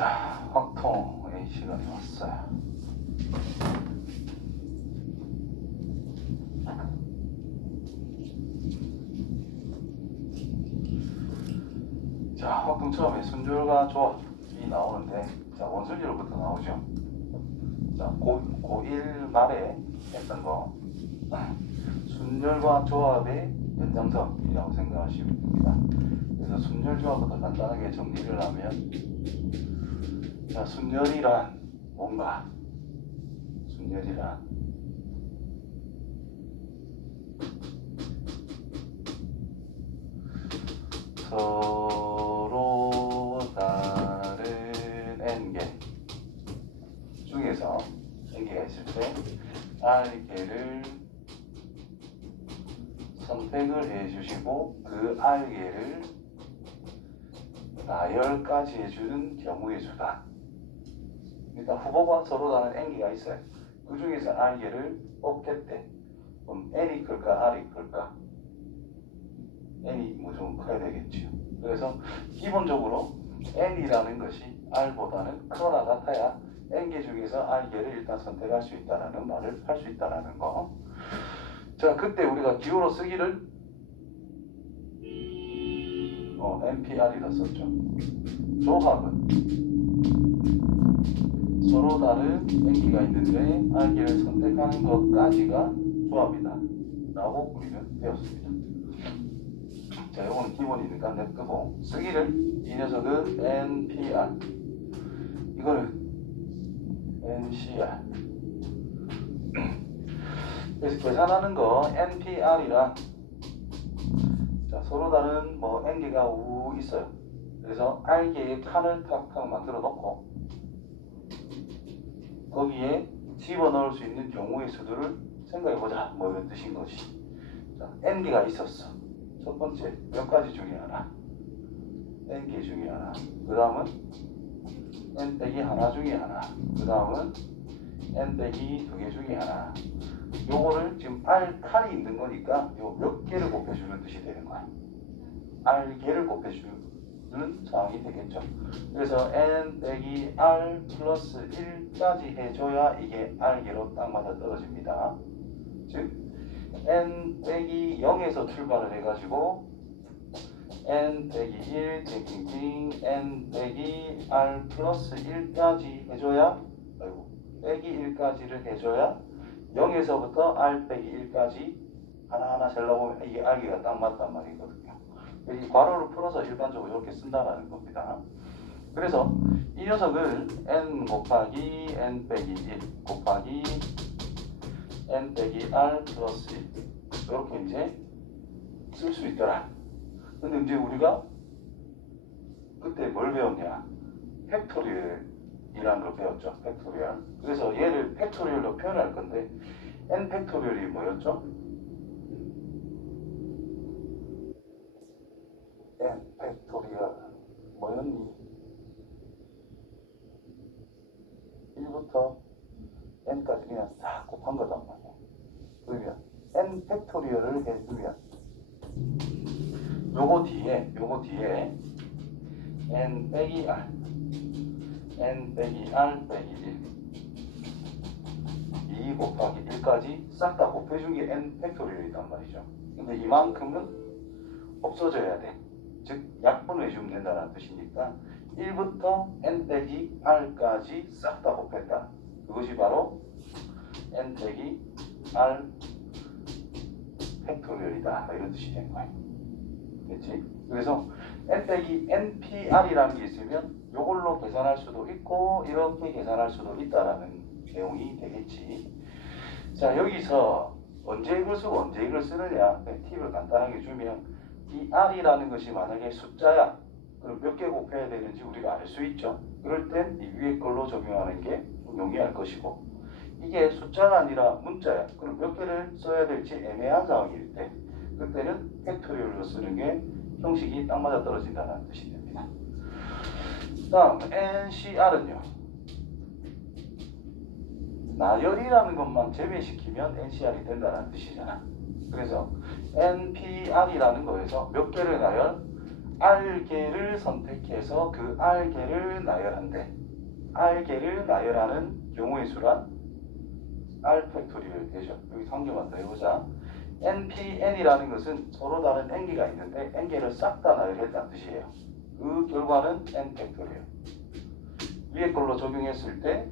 자, 확통 A 시간이 왔어요. 자, 확통 처음에 순절과 조합이 나오는데, 자, 원순절부터 나오죠. 자, 고1 말에 했던 거, 순절과 조합의 연장선이라고 생각하시면 됩니다. 그래서 순절 조합부터 간단하게 정리를 하면, 자, 순절이란 뭔가? 순절이란 서로 다른 n개 중에서 n개가 있을 때 r개를 선택을 해주시고 그 r개를 나열까지 해주는 경우의 수다. 일단 후보가 서로 다른 n개가 있어요. 그 중에서 r개를 뽑겠대. 그럼 n이 클까 r이 클까? n이 무조건 커야 되겠죠. 그래서 기본적으로 n이라는 것이 r보다는 크거나 같아야 n개 중에서 r개를 일단 선택할 수 있다는 말을 할 수 있다는 거. 자, 그때 우리가 기호로 쓰기를 NPR이라 썼죠. 조합은 서로 다른 n개가 있는데 r개를 선택하는 것까지가 조합이다 라고 우리는 배웠습니다. 자, 이거는 기본이니까 냅두고 쓰기를 이 녀석은 NPR, 이거는 NCR. 그래서 계산하는 거 NPR이란, 자, 서로 다른 뭐 n개가 우 있어요. 그래서 r개의 칸을 탁탁 만들어 놓고 거기에 집어넣을 수 있는 경우의 수들을 생각해보자, 뭐 이런 뜻인 것이. 자, n개가 있었어. 첫 번째 몇 가지 중에 하나, n개 중에 하나. 그 다음은 n 빼기 하나 중에 하나. 그 다음은 n 빼기 두 개 중에 하나. 요거를 지금 r 칸이 있는 거니까 요 몇 개를 곱해주는 뜻이 되는 거야. r 개를 곱해주는 상황이 되겠죠. 그래서 n 빼기 r 플러스 1까지 해줘야 이게 r 개로 딱 맞아 떨어집니다. 즉 n 빼기 0에서 출발을 해가지고 n 빼기 1 띵띵띵 n 빼기 r 플러스 1까지 해줘야, 아이고, 빼기 1까지를 해줘야 0에서부터 r 빼기 1까지 하나하나 셀러보면 이게 r개가 딱 맞단 말이거든요. 이 괄호를 풀어서 일반적으로 이렇게 쓴다는 겁니다. 그래서 이 녀석을 n 곱하기 n 빼기 1 곱하기 n 빼기 r 플러스 1 이렇게 이제 쓸 수 있더라. 근데 이제 우리가 그때 뭘 배웠냐? 팩토리얼이라는 걸 배웠죠. 팩토리얼. 그래서 얘를 팩토리얼로 표현할 건데 n 팩토리얼이 뭐였죠? n 팩토리얼 뭐였니? 1부터 n까지 그냥 싹 곱한 거단 말이야. 그러면 n 팩토리얼을 해주면 요거 뒤에 n 빼기 r 빼기 1 2 곱하기 1까지 싹 다 곱해준 게 n 팩토리얼이단 말이죠. 근데 이만큼은 없어져야 돼. 즉 약분을 해주면 된다는 뜻이니까 1부터 n 빼기 r까지 싹 다 곱했다. 그것이 바로 n 빼기 r 팩토리얼이다, 이런 뜻이 되는 거예요. 됐지? 그래서 n 빼기 npr이라는 게 있으면 이걸로 계산할 수도 있고 이렇게 계산할 수도 있다라는 내용이 되겠지. 자, 여기서 언제 이걸 쓰고 언제 이걸 쓰느냐 팁을 간단하게 주면, 이 r이라는 것이 만약에 숫자야, 그럼 몇 개 곱해야 되는지 우리가 알 수 있죠. 그럴 땐 이 위에 걸로 적용하는 게 용이할 것이고, 이게 숫자가 아니라 문자야. 그럼 몇 개를 써야 될지 애매한 상황일 때 그때는 팩토리얼로 쓰는 게 형식이 딱 맞아 떨어진다는 뜻이 됩니다. 다음 NCR은요, 나열이라는 것만 제외시키면 NCR이 된다는 뜻이잖아. 그래서 NPR이라는 거에서 몇 개를 나열? R개를 선택해서 그 R개를 나열한대. R개를 나열하는 경우의 수란 R 팩토리얼 되죠. 여기서 한 개만 더 해보자. NPN이라는 것은 서로 다른 N개가 있는데 N개를 싹 다 나열했다는 뜻이에요. 그 결과는 N 팩토리얼. 위에 걸로 적용했을 때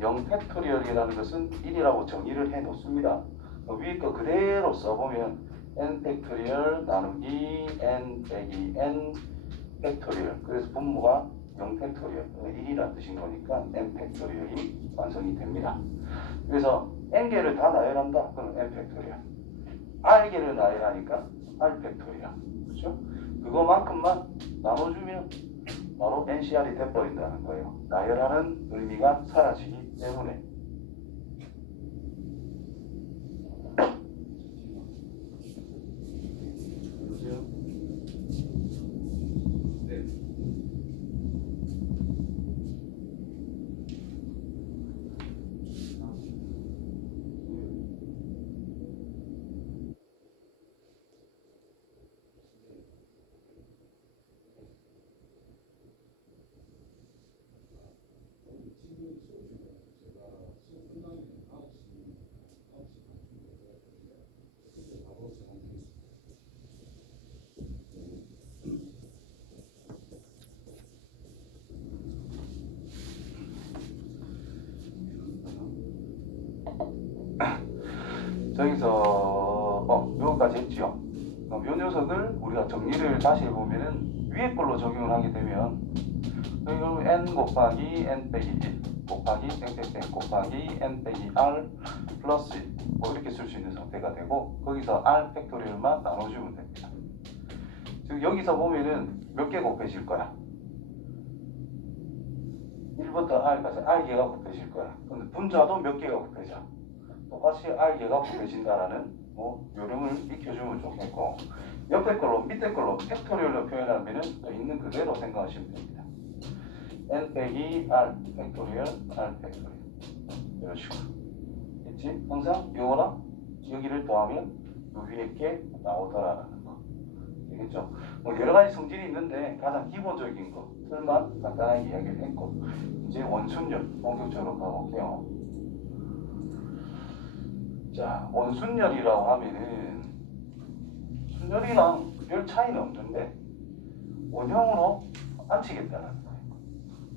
0 팩토리얼이라는 것은 1이라고 정의를 해 놓습니다. 위에 거 그대로 써보면 n 팩토리얼 나누기 n 빼기 n 팩토리얼. 그래서 분모가 0 팩토리얼 1이라는 뜻인 거니까 n 팩토리얼이 완성이 됩니다. 그래서 n개를 다 나열한다. 그럼 n 팩토리얼. r개를 나열하니까 r 팩토리얼. 그렇죠? 그거만큼만 나눠주면 바로 NCR이 돼버린다는 거예요. 나열하는 의미가 사라지기 때문에. 여보세요? 네. 저기서 요거까지 했죠. 그럼 요 녀석을 우리가 정리를 다시 해보면은 위에 걸로 적용을 하게 되면 여기 n 곱하기 n 빼기 1 곱하기 땡땡땡 곱하기 n 빼기 r 플러스 1 뭐 이렇게 쓸 수 있는 상태가 되고 거기서 r 팩토리얼만 나눠주면 됩니다. 즉 여기서 보면은 몇 개 곱해질 거야? 1부터 r까지 r개가 곱해질 거야. 근데 분자도 몇 개가 곱해져? 똑같이 r개가 곱해진다라는 뭐 요령을 익혀주면 좋겠고 옆에 걸로 밑에 걸로 팩토리얼로 표현하면은 있는 그대로 생각하시면 됩니다. n 빼기 r 팩토리얼 r 팩토리얼 이런 식으로 있지? 항상 요거랑 여기를 더하면 요 위에 게 나오더라라는 거 되겠죠? 뭐 여러 가지 성질이 있는데 가장 기본적인 거 틀만 간단하게 이야기를 했고 이제 원순열 본격적으로 가볼게요. 자, 원순열이라고 하면은 순열이랑 별 차이는 없는데 원형으로 안 치겠다는 거예요.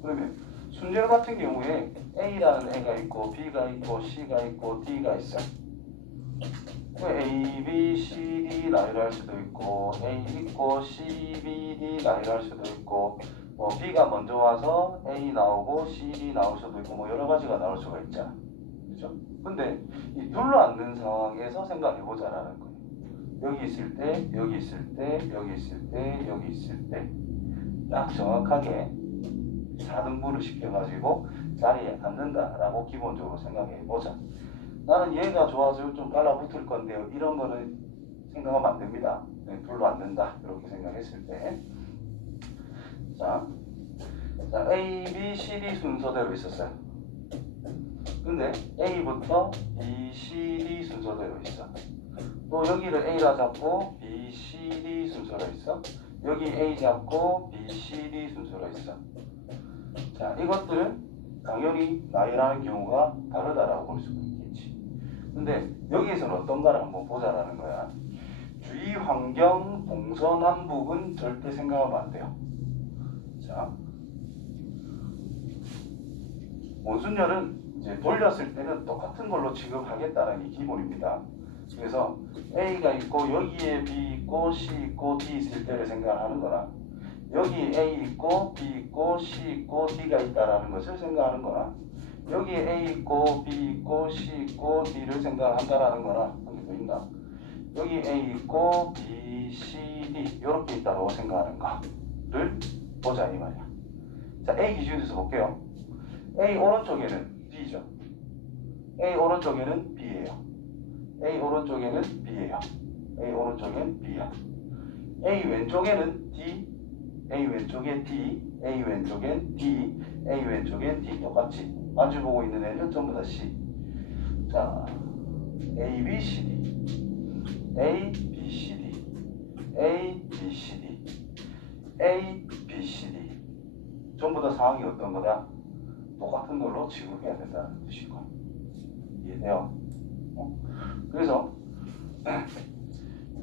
그러면 순열 같은 경우에 A라는 애가 있고 B가 있고 C가 있고 D가 있어. A, B, C, D 나열할 수도 있고 A 있고 C, B, D 나열할 수도 있고 뭐 B가 먼저 와서 A 나오고 C, D 나올 수도 있고 뭐 여러 가지가 나올 수가 있잖아. 그렇죠? 근데 이 둘러앉는 상황에서 생각해 보자라는 거예요. 여기 있을 때, 여기 있을 때, 여기 있을 때, 여기 있을 때 딱 정확하게 4등분을 시켜가지고 자리에 앉는다라고 기본적으로 생각해 보자. 나는 얘가 좋아서 좀 깔라붙을 건데요. 이런 거는 생각하면 안 됩니다. 네, 둘러앉는다 이렇게 생각했을 때 자, A, B, C, D 순서대로 있었어요. 근데 A부터 B, C, D 순서대로 있어. 또 여기를 A라 잡고 B, C, D 순서로 있어. 여기 A 잡고 B, C, D 순서로 있어. 자, 이것들은 당연히 나열하는 경우가 다르다라고 볼 수가 있겠지. 근데 여기에서는 어떤가를 한번 보자라는 거야. 주위 환경 동서남북은 절대 생각하면 안 돼요. 자, 원순열은 이제 돌렸을 때는 똑같은 걸로 취급하겠다는 게 기본입니다. 그래서 A가 있고 여기에 B 있고 C 있고 D 있을 때를 생각하는 거나 여기 A 있고 B 있고 C 있고 D가 있다라는 것을 생각하는 거나 여기에 A 있고 B 있고 C 있고 D를 생각한다라는 거나 여기 뭐 있나? 여기 A 있고 B, C, D 이렇게 있다고 생각하는 거를 보자 이 말이야. 자, A 기준에서 볼게요. A 오른쪽에는 B죠. A 오른쪽에는 B예요. A 오른쪽에는 B예요. A 오른쪽엔 B야. A 왼쪽에는 D, A 왼쪽에 D, A 왼쪽엔 D, A 왼쪽엔 D 똑같이 마주보고 있는 애는 전부 다 C. 자, A, B, C, D, A, B, C, D, A, B, C, D A, B, C, D 전부 다 상황이 어떤 거다? 똑같은 걸로 취급해야 된다는 뜻이고. 이해돼요? 그래서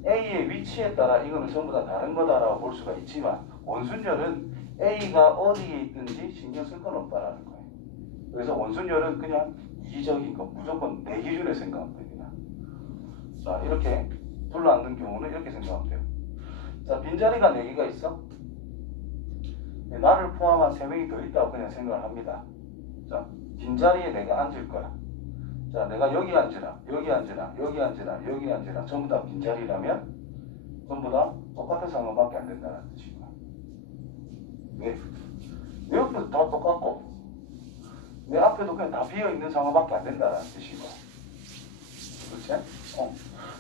A의 위치에 따라 이거는 전부 다 다른 거다라고 볼 수가 있지만 원순열은 A가 어디에 있든지 신경 쓸 건 없다라는 거예요. 그래서 원순열은 그냥 이기적인 거 무조건 내 기준에 생각하면 됩니다. 자, 이렇게 불러앉는 경우는 이렇게 생각하면 돼요. 자, 빈자리가 4개가 있어. 나를 포함한 3명이 더 있다고 그냥 생각을 합니다. 자, 빈자리에 내가 앉을 거야. 자, 내가 여기 앉으라, 여기 앉으라, 여기 앉으라, 여기 앉으라 전부 다 빈자리라면 전부 다 똑같은 상황밖에 안 된다는 뜻이고요. 왜? 내 옆에도 다 똑같고 내 앞에도 그냥 다 비어있는 상황밖에 안 된다는 뜻이고. 그렇지?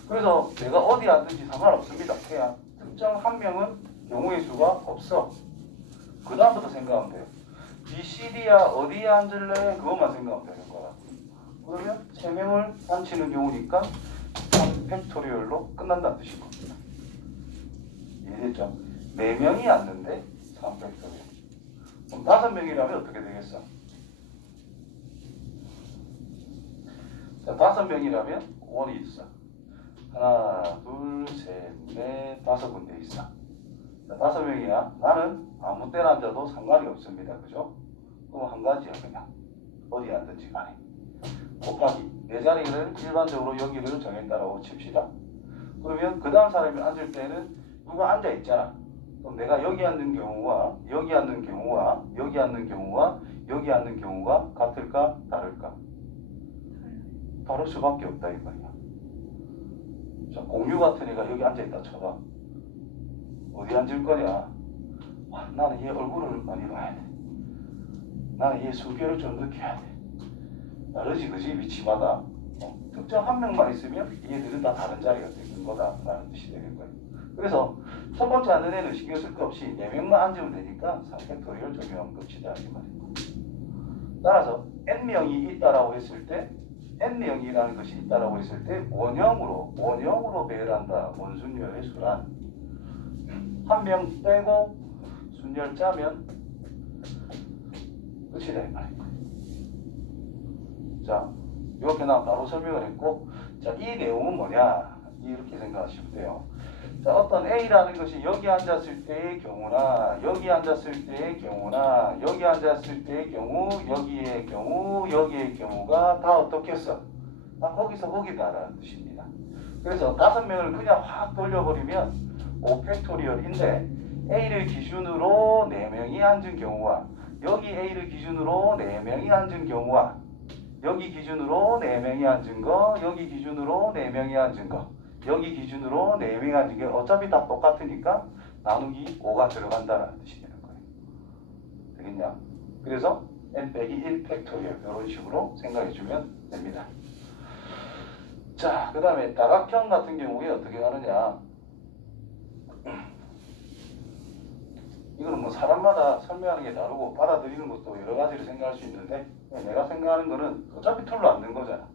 그래서 내가 어디 앉든지 상관없습니다. 그냥 특정 한 명은 경우의 수가 없어. 그 다음부터 생각하면 돼요. B, C, D야 어디에 앉을래? 그것만 생각하면 되는 거야. 그러면 3명을 앉히는 경우니까 3팩토리얼로 끝난다는 뜻인 겁니다. 이해됐죠? 4명이 앉는데 3팩토리얼. 그럼 5명이라면 어떻게 되겠어? 자, 5명이라면 원이 있어. 하나, 둘, 셋, 넷, 5군데 있어. 자, 5명이야. 나는 아무 때나 앉아도 상관이 없습니다. 그죠? 그럼 한 가지야 그냥. 어디 앉든지 간에. 곱하기 내 자리를 일반적으로 여기를 정했다라고 칩시다. 그러면 그 다음 사람이 앉을 때는 누가 앉아 있잖아. 그럼 내가 여기 앉는 경우와 여기 앉는 경우와 여기 앉는 경우와 여기 앉는 경우가 같을까 다를까? 다를 수밖에 없다 이 말이야. 자, 공유 같은 애가 여기 앉아 있다 쳐봐. 어디 앉을 거냐? 와, 나는 얘 얼굴을 많이 봐야 돼. 나는 얘 숨결을 좀 느껴야 돼. 다르지 그지? 위치마다 특정 한 명만 있으면 얘들은 다 다른 자리가 되는 거다라는 뜻이 되는 거예요. 그래서 첫 번째 앉는 애는 신경 쓸 거 없이 4명만 앉으면 되니까 3팩토리얼 적용하면 끝이다 이 말이에요. 따라서 n명이 있다라고 했을 때 n명이라는 것이 있다라고 했을 때 원형으로 배열한다. 원순열의 수란 한 명 빼고 순열 짜면 끝이다 이 말이에요. 자, 이렇게 나 바로 설명을 했고, 자, 이 내용은 뭐냐? 이렇게 생각하시면 돼요. 자, 어떤 A라는 것이 여기 앉았을 때의 경우나, 여기 앉았을 때의 경우나, 여기 앉았을 때의 경우, 여기의 경우, 여기의 경우가 다 어떻겠어? 다 거기서 거기다라는 뜻입니다. 그래서 5명을 그냥 확 돌려버리면 5팩토리얼인데, A를 기준으로 4명이 앉은 경우와, 여기 A를 기준으로 4명이 앉은 경우와, 여기 기준으로 4명이 앉은 거, 여기 기준으로 4명이 앉은 거, 여기 기준으로 4명이 앉은 게 어차피 다 똑같으니까 나누기 5가 들어간다는 뜻이 되는 거예요. 되겠냐? 그래서 n-1 팩토리얼 이런 식으로 생각해주면 됩니다. 자, 그 다음에 다각형 같은 경우에 어떻게 가느냐? 이거는 뭐 사람마다 설명하는 게 다르고 받아들이는 것도 여러 가지를 생각할 수 있는데 내가 생각하는 거는 어차피 툴로 안 된 거잖아.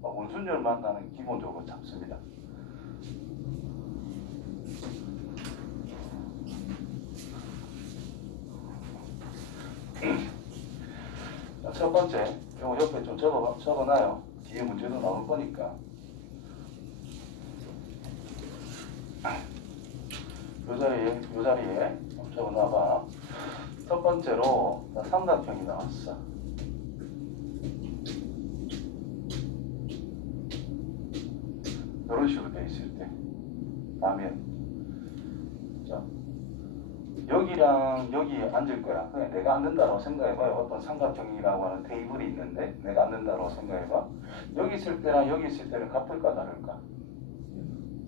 원순열만 나는 기본적으로 잡습니다. 자, 첫 번째, 이거 옆에 좀 적어놔요. 뒤에 문제도 나올 거니까. 요 자리에 적어놔봐. 첫 번째로 삼각형이 나왔어. 이런 식으로 돼 있을 때 라면. 자, 여기랑 여기 앉을 거야. 그냥 내가 앉는다고 생각해봐요. 어떤 삼각형이라고 하는 테이블이 있는데 내가 앉는다고 생각해봐. 여기 있을 때랑 여기 있을 때는 같을까 다를까?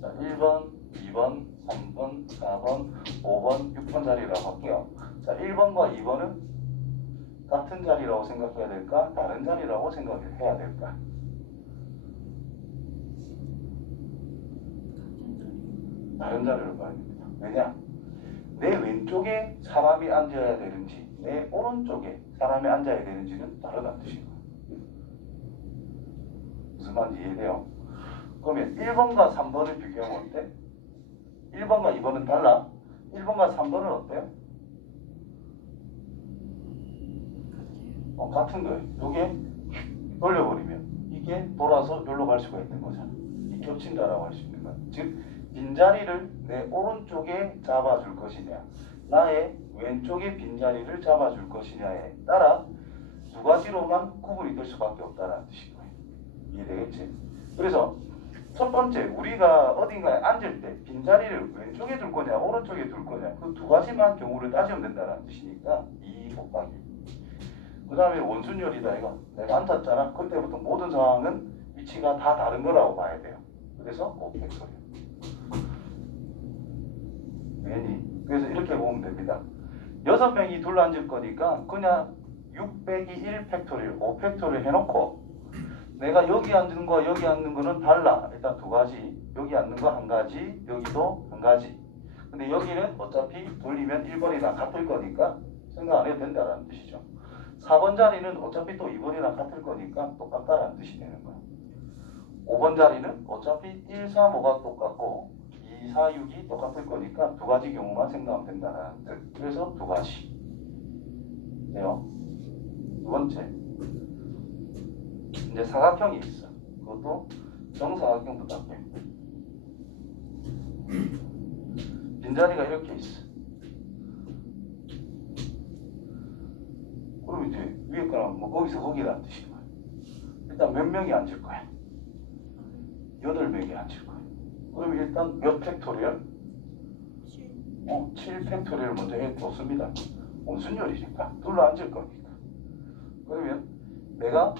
자, 1번, 2번, 3번, 4번, 5번, 6번 자리라고 할게요. 자, 1번과 2번은 같은 자리라고 생각해야 될까? 다른 자리라고 생각해야 될까? 다른 자리로 봐야 됩니다. 왜냐? 내 왼쪽에 사람이 앉아야 되는지 내 오른쪽에 사람이 앉아야 되는지는 다르다는 뜻이에요. 무슨 말인지 이해돼요? 그러면 1번과 3번을 비교하면 어때? 1번과 2번은 달라. 1번과 1번과 3번은 어때요? 같은 거예요. 요게 돌려버리면 이게 돌아서 여기로 갈 수가 있는 거잖아. 이 겹친다라고 할 수 있는 거야. 즉 빈자리를 내 오른쪽에 잡아줄 것이냐 나의 왼쪽에 빈자리를 잡아줄 것이냐에 따라 두 가지로만 구분이 될 수밖에 없다는 뜻인 거예요. 이해되겠지? 그래서 첫 번째 우리가 어딘가에 앉을 때 빈자리를 왼쪽에 둘 거냐 오른쪽에 둘 거냐 그 두 가지만 경우를 따지면 된다는 뜻이니까 2 곱하기 그 다음에 원순열이다 이거 내가 앉았잖아. 그때부터 모든 상황은 위치가 다 다른 거라고 봐야 돼요. 그래서 곱팩토리얼 괜히 그래서 이렇게 보면 됩니다. 6명이 둘러 앉을 거니까 그냥 6 빼기 1 팩토리얼 5 팩토리얼 해놓고 내가 여기 앉는 거와 여기 앉는 거는 달라. 일단 두 가지 여기 앉는 거 한 가지 여기도 한 가지 근데 여기는 어차피 돌리면 1번이랑 같을 거니까 생각 안 해도 된다는 뜻이죠. 4번 자리는 어차피 또 2번이랑 같을 거니까 똑같다라는 뜻이 되는 거예요. 5번 자리는 어차피 1, 4, 5가 똑같고 2, 4, 6이 똑같을 거니까 두 가지 경우만 생각하면 된다는 뜻. 그래서 두 가지. 네요. 두 번째. 이제 사각형이 있어. 그것도 정사각형부터 할게요. 빈자리가 이렇게 있어. 그럼 이제 위에 거랑 뭐 거기서 거기라는 뜻인 거야. 일단 몇 명이 앉을 거야? 8명이 앉을 거야. 그럼 일단 몇 팩토리얼? 7 팩토리얼 먼저 해뒀습니다. 원순열이니까 둘러 앉을 거니까. 그러면 내가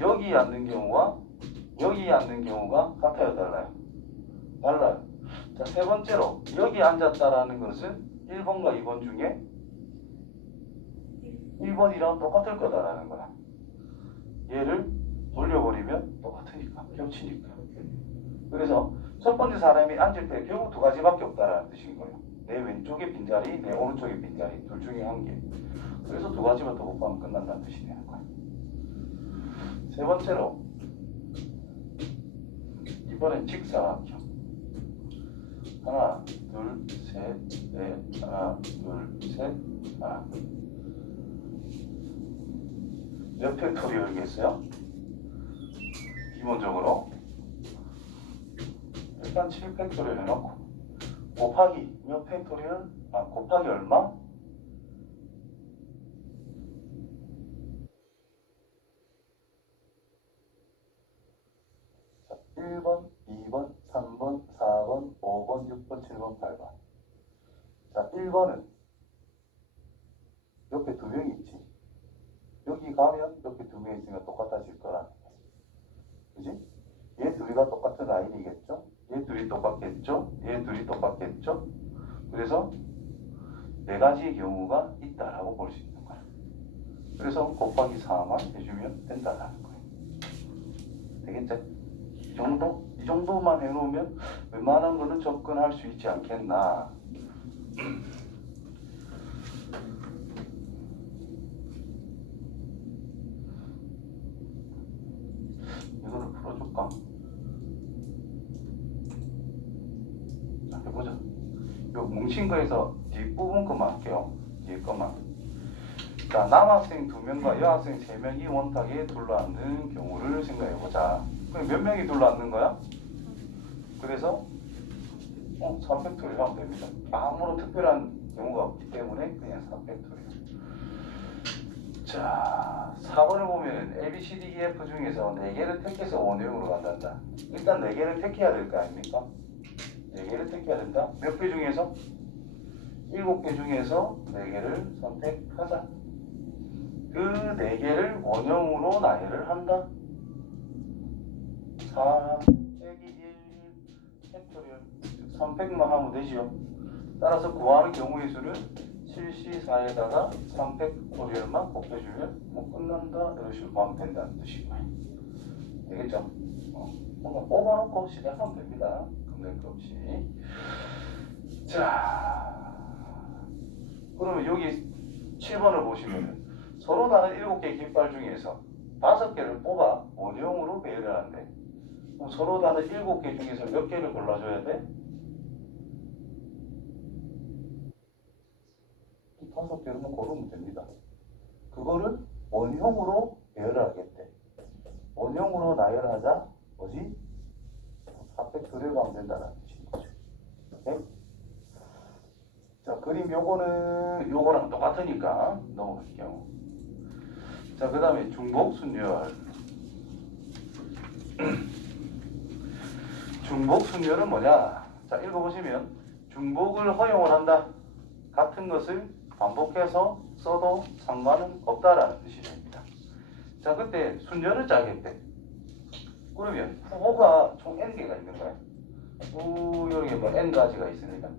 여기 앉는 경우와 여기 앉는 경우가 같아요 달라요? 달라요. 자, 세 번째로 여기 앉았다라는 것은 1번과 2번 중에 1번이랑 똑같을 거다라는 거야. 얘를 돌려버리면 똑같으니까 겹치니까. 그래서 첫 번째 사람이 앉을 때 결국 두 가지밖에 없다라는 뜻인 거예요. 내 왼쪽에 빈자리, 내 오른쪽에 빈자리 둘 중에 한 개. 그래서 두 가지만 더 곱하면 끝난다는 뜻이 되는 거예요. 세 번째로 이번엔 직사각형. 하나, 둘, 셋, 넷, 하나, 둘, 셋, 하나. 몇 팩토리얼이겠어요? 기본적으로 일단 7 팩토리얼 해놓고 곱하기 몇 팩토리얼? 곱하기 얼마? 자, 1번, 2번, 3번, 4번, 5번, 6번, 7번, 8번. 자, 1번은 옆에 두 명이 있지. 여기 가면 옆에 두 명 있으니까 똑같아질 거라는 거지. 그지? 얘 둘이가 똑같은 라인이겠죠? 얘 둘이 똑같겠죠? 얘 둘이 똑같겠죠? 그래서 네 가지의 경우가 있다라고 볼 수 있는 거야. 그래서 곱하기 4만 해주면 된다라는 거예요. 되겠죠? 이 정도만 해놓으면 웬만한 거는 접근할 수 있지 않겠나. 이거를 풀어줄까? 자, 해보자. 요 뭉친 거에서 뒷부분 것만 할게요. 뒤에 것만. 자, 남학생 2명과 여학생 3명이 원탁에 둘러앉는 경우를 생각해보자. 그럼 몇 명이 둘러앉는 거야? 그래서 3팩토리얼 하면 됩니다. 아무런 특별한 경우가 없기 때문에 그냥 3팩토리얼. 자, 4번을 보면 A, B, C, D, E, F 중에서 4개를 택해서 원형으로 간단다. 일단 4개를 택해야 될 거 아닙니까? 4개를 택해야 된다. 몇 개 중에서? 7개 중에서 4개를 선택하자. 그 4개를 원형으로 나열을 한다. 4 빼기 1 팩토리얼 3팩만 하면 되지요. 따라서 구하는 경우의 수는 7C4에다가 3팩토리얼만 곱해주면 뭐 끝난다. 이런 식으로 하면 된다는 뜻이고요. 되겠죠? 뭔가 뽑아놓고 시작하면 됩니다. 금액 없이. 자, 그러면 여기 7번을 보시면 서로 다른 7개의 깃발 중에서 5개를 뽑아 원형으로 배열을 하는데 그럼 서로 다른 7개 중에서 몇 개를 골라줘야 돼? 5개로만 고르면 됩니다. 그거를 원형으로 배열하겠대. 원형으로 나열하자 뭐지? 4팩토리얼 하면 된다는 뜻인 거죠. 오케이? 자, 그림 요거랑 똑같으니까 넘어갈게요. 자, 그 다음에 중복순열. 중복순열은 뭐냐? 자, 읽어보시면 중복을 허용을 한다. 같은 것을 반복해서 써도 상관은 없다라는 뜻이 됩니다. 자, 그때 순열을 짜겠대. 그러면 후보가 총 n개가 있는 거야. 여기 뭐 n가지가 있으니까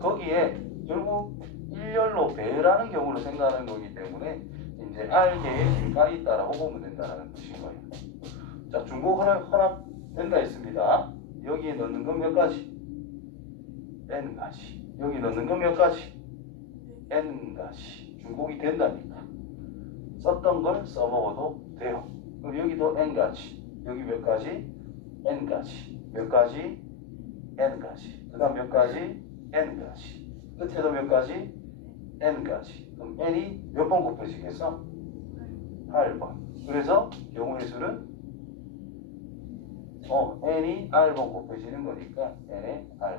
거기에 결국 일렬로 배열하는 경우를 생각하는 거기 때문에 이제 R개의 빈칸이 있다라고 보면 된다는 뜻인 거예요. 자, 중복 허락 n가 있습니다. 여기에 넣는 건 몇 가지? n가지. 여기 넣는 건 몇 가지? n가지. 중복이 된다니까. 썼던 걸 써먹어도 돼요. 그럼 여기도 n가지. 여기 몇 가지? n가지. 몇 가지? n가지. 그 다음 몇 가지? n가지. 끝에도 몇 가지? n가지. 그럼 n이 몇 번 곱해지겠어? 8번. 그래서 경우의 수는 n이 r번 곱해지는 거니까 n의 r.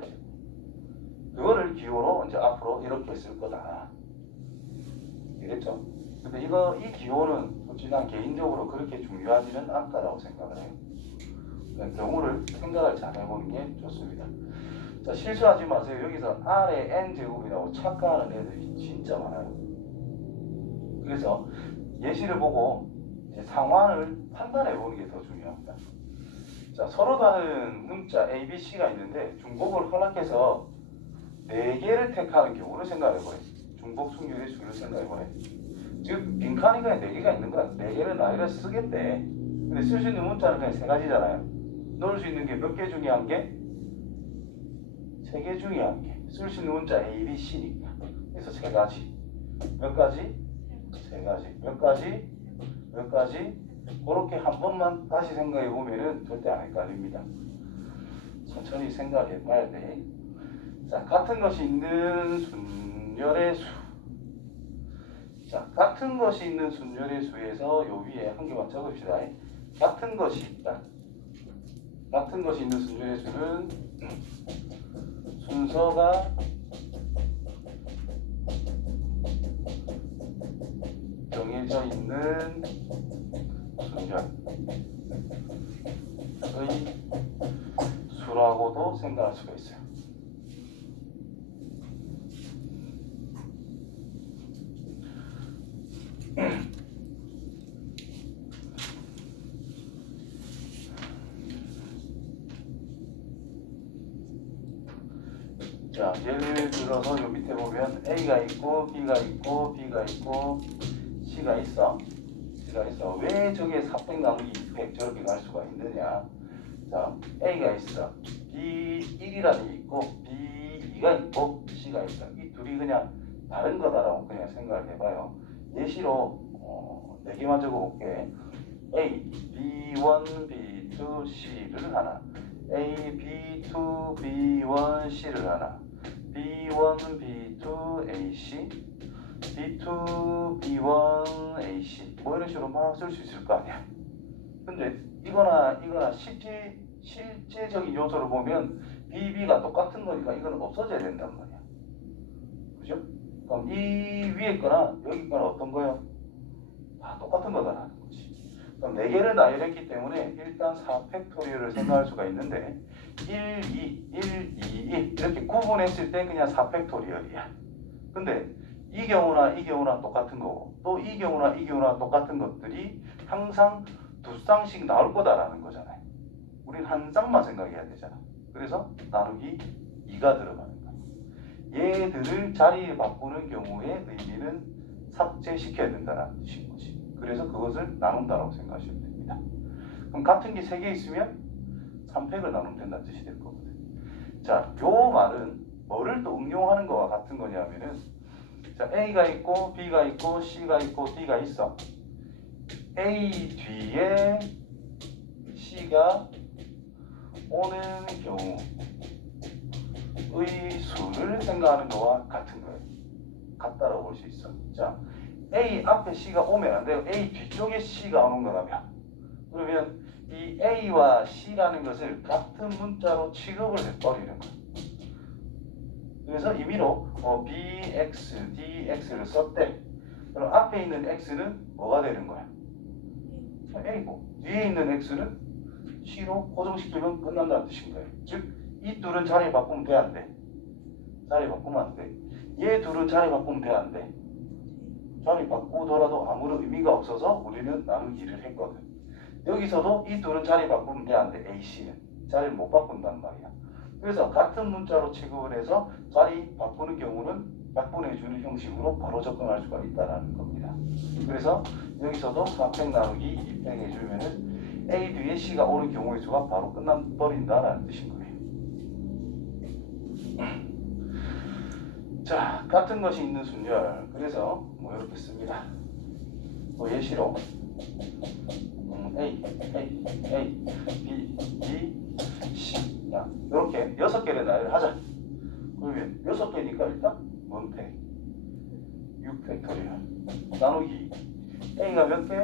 그거를 기호로 이제 앞으로 이렇게 쓸 거다. 알겠죠? 근데 이 기호는 솔직히 난 개인적으로 그렇게 중요하지는 않다라고 생각을 해요. 경우를 생각을 잘 해보는 게 좋습니다. 자, 실수하지 마세요. 여기서 R에 N제곱이라고 착각하는 애들이 진짜 많아요. 그래서 예시를 보고 이제 상황을 판단해 보는 게 더 중요합니다. 자, 서로 다른 문자 A, B, C가 있는데 중복을 허락해서 4개를 택하는 경우를 생각해 보래. 중복 승률의 수를 생각해 보래. 지금 빈칸이 그냥 4개가 있는 거야. 4개를 나열해 쓰겠대. 근데 쓸 수 있는 문자는 그냥 3가지잖아요. 넣을 수 있는 게 몇 개 중에 1개? 3개 중에 1개. 쓸 수 있는 문자 A, B, C니까. 그래서 3가지. 몇 가지? 3가지. 몇 가지? 몇 가지? 그렇게 한 번만 다시 생각해 보면은 절대 안 헷갈립니다. 천천히 생각해 봐야 돼. 자, 같은 것이 있는 순열의 수. 자, 같은 것이 있는 순열의 수에서 요 위에 한 개만 적읍시다. 같은 것이 있다. 같은 것이 있는 순열의 수는 순서가 정해져 있는 순열의 수라고도 생각할 수가 있어요. 자, 예를 들어서 요 밑에 보면 A가 있고 B가 있고 B가 있고 C가 있어. 왜 저게 4팩 나누기 2팩 저렇게 갈 수가 있느냐. 자, A가 있어. B1이라는 게 있고 B2가 있고 C가 있어. 이 둘이 그냥 다른 거다라고 그냥 생각을 해봐요. 예시로 4개만 적어볼게. A, B1, B2, C를 하나, A, B2, B1, C를 하나, B1, B2, AC, B2, B1, AC 뭐 이런 식으로 막 쓸 수 있을 거 아니야. 근데 이거나 실제적인 요소를 보면 BB가 똑같은 거니까 이거는 없어져야 된단 말이야. 그죠? 그럼 이 위에 거나 여기 거나 어떤 거예요? 다 똑같은 거다라는 거지. 그럼 4개를 나열했기 때문에 일단 4팩토리얼을 생각할 수가 있는데 1, 2, 1, 2, 1 이렇게 구분했을 때 그냥 4팩토리얼이야. 근데 이 경우나 똑같은 거고 또 이 경우나 똑같은 것들이 항상 2쌍씩 나올 거다라는 거잖아요. 우린 한 쌍만 생각해야 되잖아. 그래서 나누기 2가 들어가는 거야. 얘들을 자리를 바꾸는 경우에 의미는 삭제시켜야 된다는 뜻인 거지. 그래서 그것을 나눈다라고 생각하시면 됩니다. 그럼 같은 게 3개 있으면 3팩을 나누면 된다는 뜻이 될 거거든. 자, 요 말은 뭐를 또 응용하는 거와 같은 거냐면은 자, A가 있고 B가 있고 C가 있고 D가 있어. A 뒤에 C가 오는 경우의 수를 생각하는 거와 같은 거예요. 같다. 자, A 앞에 C가 오면 안 돼요. A 뒤쪽에 C가 오는 거라면. 그러면 이 A와 C라는 것을 같은 문자로 취급을 해버리는 거예요. 그래서 임의로 BX, DX를 썼대. 그럼 앞에 있는 X는 뭐가 되는 거야? A고 뒤에 있는 X는 C로 고정시키면 끝난다는 뜻인 거예요. 즉, 이 둘은 자리 바꾸면 돼, 안 돼? 자리 바꾸면 안 돼. 얘 둘은 자리 바꾸면 돼, 안 돼? 자리 바꾸더라도 아무런 의미가 없어서 우리는 나누기를 했거든. 여기서도 이 둘은 자리 바꾸면 돼, 안 돼? A, C는 자리를 못 바꾼단 말이야. 그래서 같은 문자로 취급을 해서 자리 바꾸는 경우는 약분해주는 형식으로 바로 접근할 수가 있다는 겁니다. 그래서 여기서도 4팩 나누기 2팩 해주면은 A 뒤에 C가 오는 경우의 수가 바로 끝나버린다라는 뜻인 거예요. 자, 같은 것이 있는 순열. 그래서 뭐 이렇게 씁니다. 뭐 예시로 A, B, C. 야, 이렇게 6개를 나열을 하자. 그러면 6개니까 일단 원팩 6팩토리얼 나누기 A가 몇 개?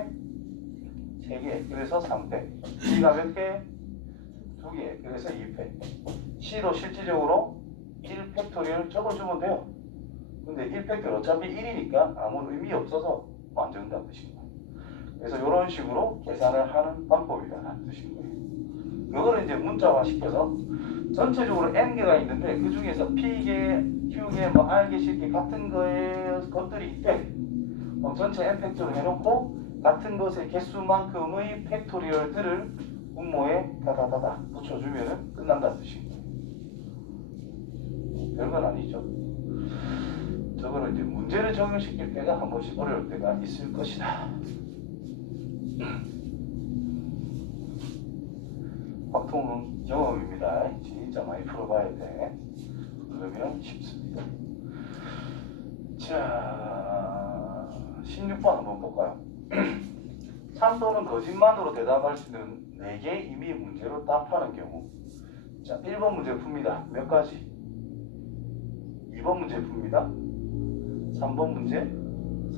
3개. 그래서 3팩. B가 몇 개? 2개. 그래서 2팩. C도 실질적으로 1팩토리얼 적어주면 돼요. 근데 1팩토리얼 어차피 1이니까 아무 의미 없어서 안 적는다는 뜻인 거예요. 그래서 이런 식으로 계산을 하는 방법이라는 뜻인 거예요. 이거를 이제 문자화 시켜서 전체적으로 n개가 있는데 그 중에서 p개, q개, 뭐 r개, c개 같은 것들이 있대. 전체 n 팩토를 해놓고 같은 것의 개수만큼의 팩토리얼들을 분모에 다다다다 붙여주면 끝난다는 뜻입니다. 별건 아니죠. 저거는 이제 문제를 적용시킬 때가 한 번씩 어려울 때가 있을 것이다. 확통은 경험입니다. 진짜 많이 풀어봐야 돼. 그러면 쉽습니다. 자, 16번 한번 볼까요? 참 또는 거짓말로 대답할 수 있는 4개 이미 문제로 답하는 경우. 자, 1번 문제 풉니다. 몇 가지? 2번 문제 풉니다. 3번 문제,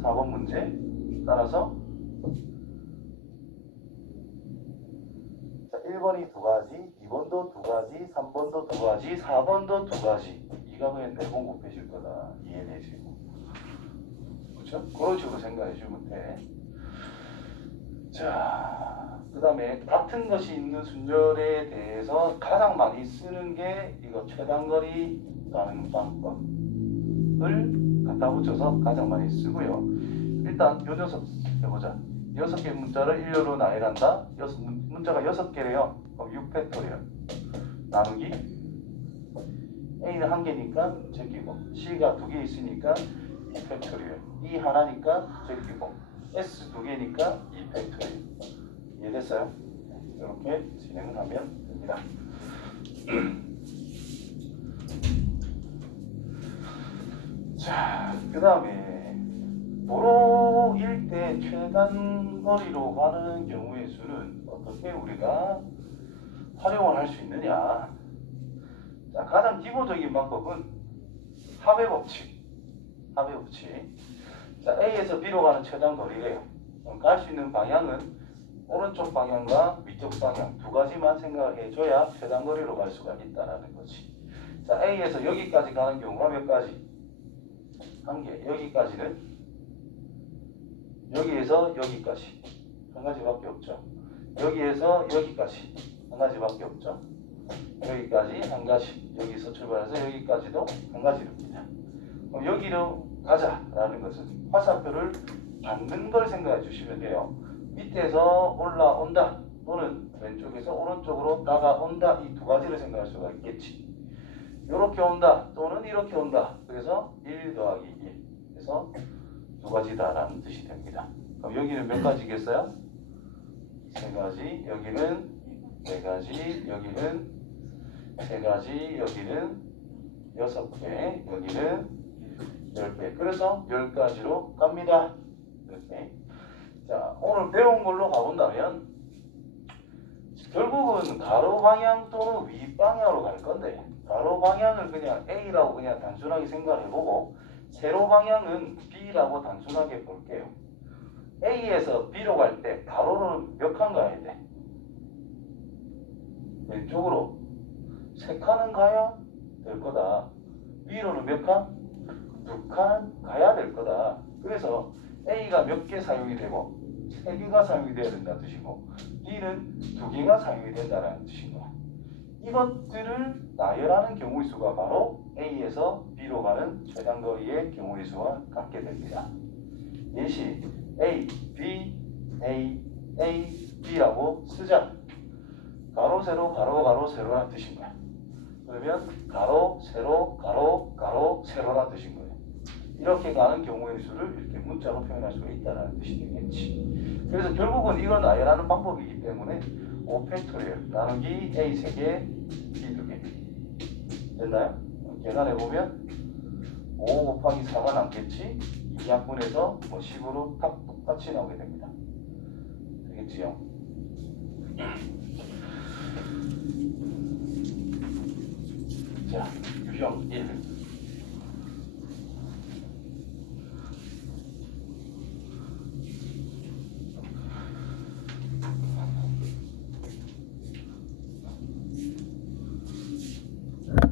4번 문제. 따라서 자, 1번이 2가지, 2번도 2가지, 3번도 2가지, 4번도 2가지. 이가 그냥 4번 곱해질 거다. 이해되시고. 그렇죠? 그런 식으로 생각해 주면 돼. 자, 그 다음에 같은 것이 있는 순열에 대해서 가장 많이 쓰는 게 이거 최단거리 가는 방법을 갖다 붙여서 가장 많이 쓰고요. 일단 요 녀석 해보자. 6개 문자를 일렬로 나열한다. 문자가 6개래요. 그럼 6팩토리얼 나누기 A는 1개니까 제끼고 C가 2개 있으니까 2팩토리얼 E 하나니까 제끼고 S 2개니까 2팩토리얼. 이해됐어요? 이렇게 진행을 하면 됩니다. 자, 그 다음에 도로일 때 최단거리로 가는 경우의 수는 어떻게 우리가 활용을 할 수 있느냐. 자, 가장 기본적인 방법은 합의 법칙. 합의 법칙. 자, A에서 B로 가는 최단거리래요. 갈 수 있는 방향은 오른쪽 방향과 위쪽 방향 2가지만 생각을 해줘야 최단거리로 갈 수가 있다는 거지. 자, A에서 여기까지 가는 경우가 몇 가지? 1개. 여기까지는 여기에서 여기까지 1가지밖에 없죠. 여기에서 여기까지 1가지밖에 없죠. 여기까지 1가지. 여기서 출발해서 여기까지도 1가지입니다. 그럼 여기로 가자라는 것은 화살표를 받는 걸 생각해 주시면 돼요. 밑에서 올라온다 또는 왼쪽에서 오른쪽으로 다가온다. 이 2가지를 생각할 수가 있겠지. 이렇게 온다 또는 이렇게 온다. 그래서 1 더하기 1 그래서 2가지다라는 뜻이 됩니다. 그럼 여기는 몇 가지겠어요? 3가지. 여기는 4가지. 여기는 3가지. 여기는 6개. 여기는 10개. 그래서 10가지로 갑니다. 이렇게. 자, 오늘 배운 걸로 가본다면 결국은 가로 방향 또는 위 방향으로 갈 건데 가로 방향을 그냥 A라고 그냥 단순하게 생각을 해보고 세로 방향은 B라고 단순하게 볼게요. A에서 B로 갈 때 가로로는 몇 칸 가야 돼? 왼쪽으로 3칸은 가야 될 거다. 위로는 몇 칸? 2칸은 가야 될 거다. 그래서 A가 몇 개 사용이 되고 3개가 사용이 되어야 된다는 뜻이고 B는 2개가 사용이 된다는 뜻인 거야. 이것들을 나열하는 경우의 수가 바로 A에서 B로 가는 최단 거리의 경우의 수와 같게 됩니다. 예시 A, B, A, A, B라고 쓰자. 가로, 세로, 가로, 가로, 세로라는 뜻인 거야. 그러면 가로, 세로, 가로, 가로, 세로라는 뜻인 거예요. 이렇게 가는 경우의 수를 이렇게 문자로 표현할 수가 있다는 뜻이 되겠지. 그래서 결국은 이걸 나열하는 방법이기 때문에 5팩토리얼 나누기 A 3개, B 2개 됐나요? 계산해보면 5 곱하기 4가 남겠지. 2약분해서 뭐 10으로 딱 똑같이 나오게 됩니다. 되겠지요? 자, 유형 1